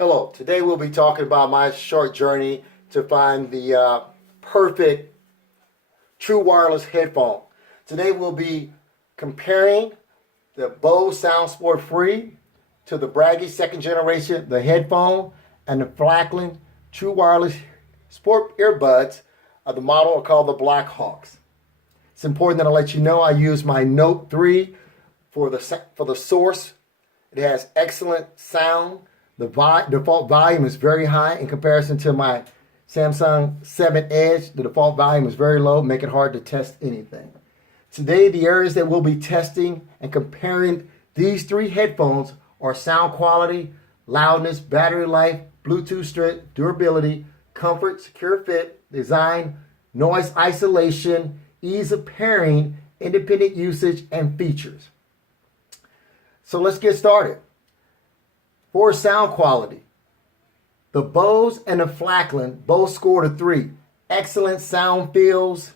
Hello, today we'll be talking about my short journey to find the perfect true wireless headphone. Today we'll be comparing the Bose Soundsport Free to the Bragi second generation, the headphone, and the Falkn true wireless sport earbuds of the model called the Black Hawks. It's important that I let you know I use my Note 3 for the source. It has excellent sound. The default volume is very high in comparison to my Samsung 7 Edge. The default volume is very low, make it hard to test anything. Today, the areas that we'll be testing and comparing these three headphones are sound quality, loudness, battery life, Bluetooth strength, durability, comfort, secure fit, design, noise isolation, ease of pairing, independent usage, and features. So let's get started. For sound quality, the Bose and the Falkn both scored a 3. Excellent sound feels.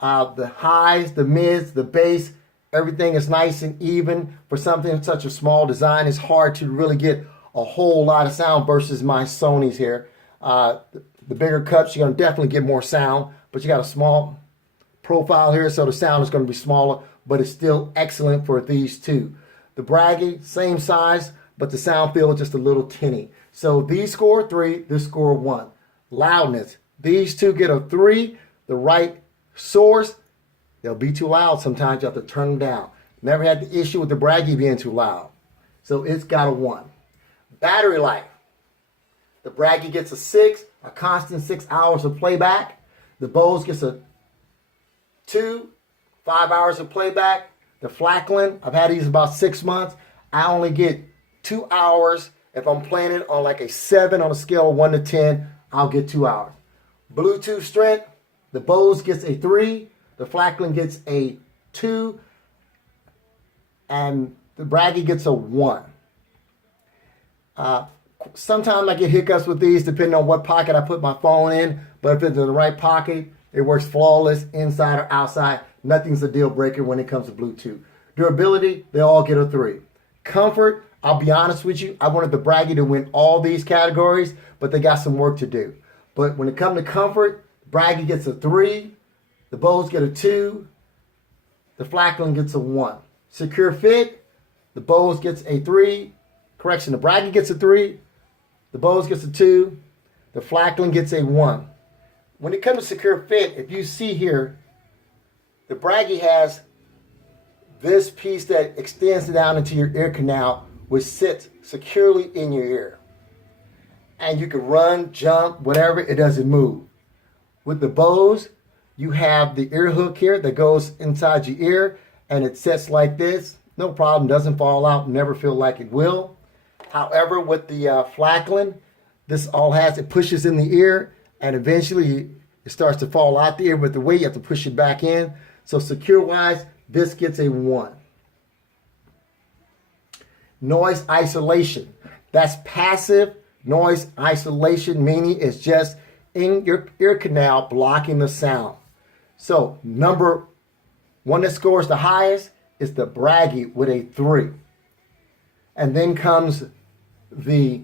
The highs, the mids, the bass, everything is nice and even. For something such a small design, it's hard to really get a whole lot of sound versus my Sony's here. The bigger cups, you're going to definitely get more sound, but you got a small profile here, so the sound is going to be smaller, but it's still excellent for these two. The Bragi, same size, but the sound feels just a little tinny. So these score 3, this score 1. Loudness, these two get a 3. The right source, they'll be too loud. Sometimes you have to turn them down. Never had the issue with the Bragi being too loud. So it's got a 1. Battery life, the Bragi gets a 6, a constant 6 hours of playback. The Bose gets a 2, 5 hours of playback. The Falkn, I've had these about 6 months. I only get 2 hours. If I'm playing it on like a 7 on a scale of 1 to 10, I'll get 2 hours. Bluetooth strength, the Bose gets a 3, the Falkn gets a 2, and the Bragi gets a 1. Sometimes I get hiccups with these depending on what pocket I put my phone in, but if it's in the right pocket, it works flawless inside or outside. Nothing's a deal breaker when it comes to Bluetooth. Durability, they all get a 3. Comfort, I'll be honest with you, I wanted the Bragi to win all these categories, but they got some work to do. But when it comes to comfort, Bragi gets a 3, the Bose get a 2, the Falkn gets a 1. Secure fit, the Bose gets a 3, the Bragi gets a 3, the Bose gets a 2, the Falkn gets a 1. When it comes to secure fit, if you see here, the Bragi has this piece that extends down into your ear canal, which sits securely in your ear. And you can run, jump, whatever, it doesn't move. With the Bose, you have the ear hook here that goes inside your ear, and it sits like this. No problem, doesn't fall out, never feel like it will. However, with the Falkn, this all has, it pushes in the ear, and eventually it starts to fall out the ear, but the way you have to push it back in. So secure-wise, this gets a 1. Noise isolation. That's passive noise isolation, meaning it's just in your ear canal blocking the sound. So number one that scores the highest is the Bragi with a 3. And then comes the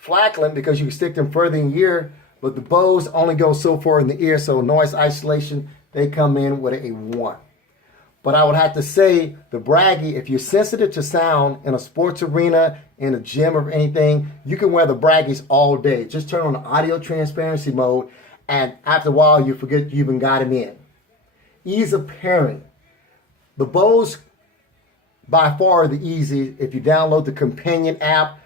Falkn, because you can stick them further in your ear, but the Bose only goes so far in the ear, so noise isolation, they come in with a 1. But I would have to say the Bragi, if you're sensitive to sound in a sports arena, in a gym or anything, you can wear the Bragis all day. Just turn on the audio transparency mode, and after a while you forget you even got them in. Ease of pairing. The Bose, by far the easiest. If you download the companion app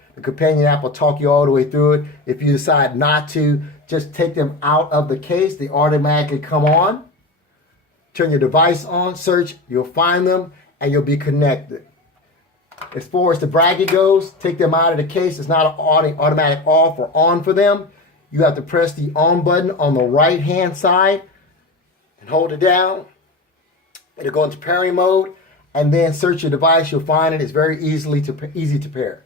will talk you all the way through it. If you decide not to, just take them out of the case. They automatically come on. Turn your device on, search, you'll find them, and you'll be connected. As far as the Bragi goes, take them out of the case. It's not an automatic off or on for them. You have to press the on button on the right-hand side and hold it down. It'll go into pairing mode, and then search your device. You'll find it. It's very easy to pair.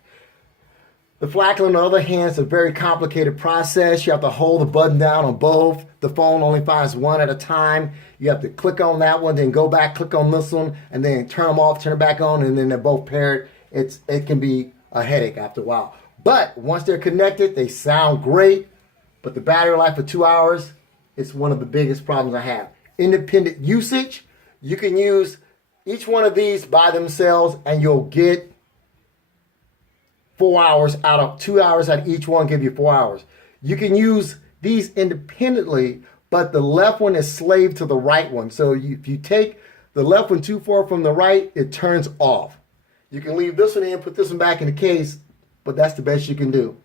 The Falkn, on the other hand, is a very complicated process. You have to hold the button down on both. The phone only finds one at a time. You have to click on that one, then go back, click on this one, and then turn them off, turn it back on, and then they're both paired. It can be a headache after a while. But once they're connected, they sound great. But the battery life for 2 hours is one of the biggest problems I have. Independent usage, you can use each one of these by themselves and you'll get 4 hours out of 2 hours out of each one, give you 4 hours. You can use these independently, but the left one is slave to the right one. So if you take the left one too far from the right, it turns off. You can leave this one in, put this one back in the case, but that's the best you can do.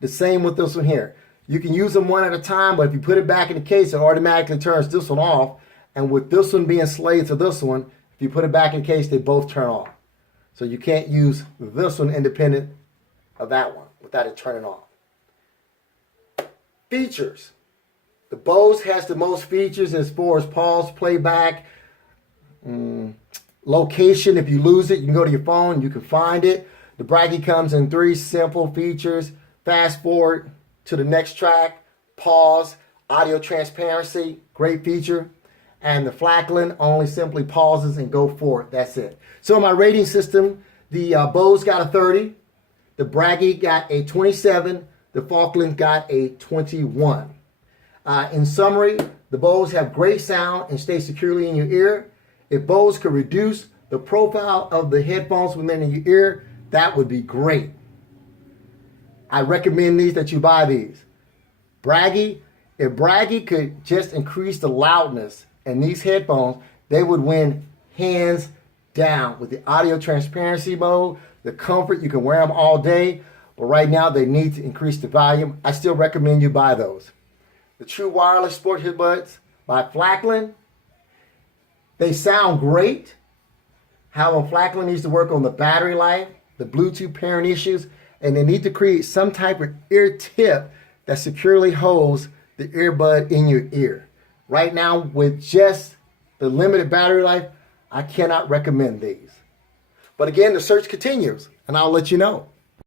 The same with this one here. You can use them one at a time, but if you put it back in the case, it automatically turns this one off. And with this one being slave to this one, if you put it back in the case, they both turn off. So you can't use this one independent of that one without it turning off. Features. The Bose has the most features as far as pause, playback, location. If you lose it, you can go to your phone, you can find it. The Bragi comes in 3 simple features. Fast forward to the next track, pause, audio transparency, great feature. And the Falkn only simply pauses and go forward. That's it. So my rating system, the Bose got a 30. The Bragi got a 27. The Falkn got a 21. In summary, the Bose have great sound and stay securely in your ear. If Bose could reduce the profile of the headphones within your ear, that would be great. I recommend that you buy these. Bragi, if Bragi could just increase the loudness in these headphones, they would win hands down with the audio transparency mode, the comfort. You can wear them all day, but right now they need to increase the volume. I still recommend you buy those. The True Wireless Sport Earbuds by Falkn. They sound great. However, Falkn needs to work on the battery life, the Bluetooth pairing issues, and they need to create some type of ear tip that securely holds the earbud in your ear. Right now, with just the limited battery life, I cannot recommend these. But again, the search continues, and I'll let you know.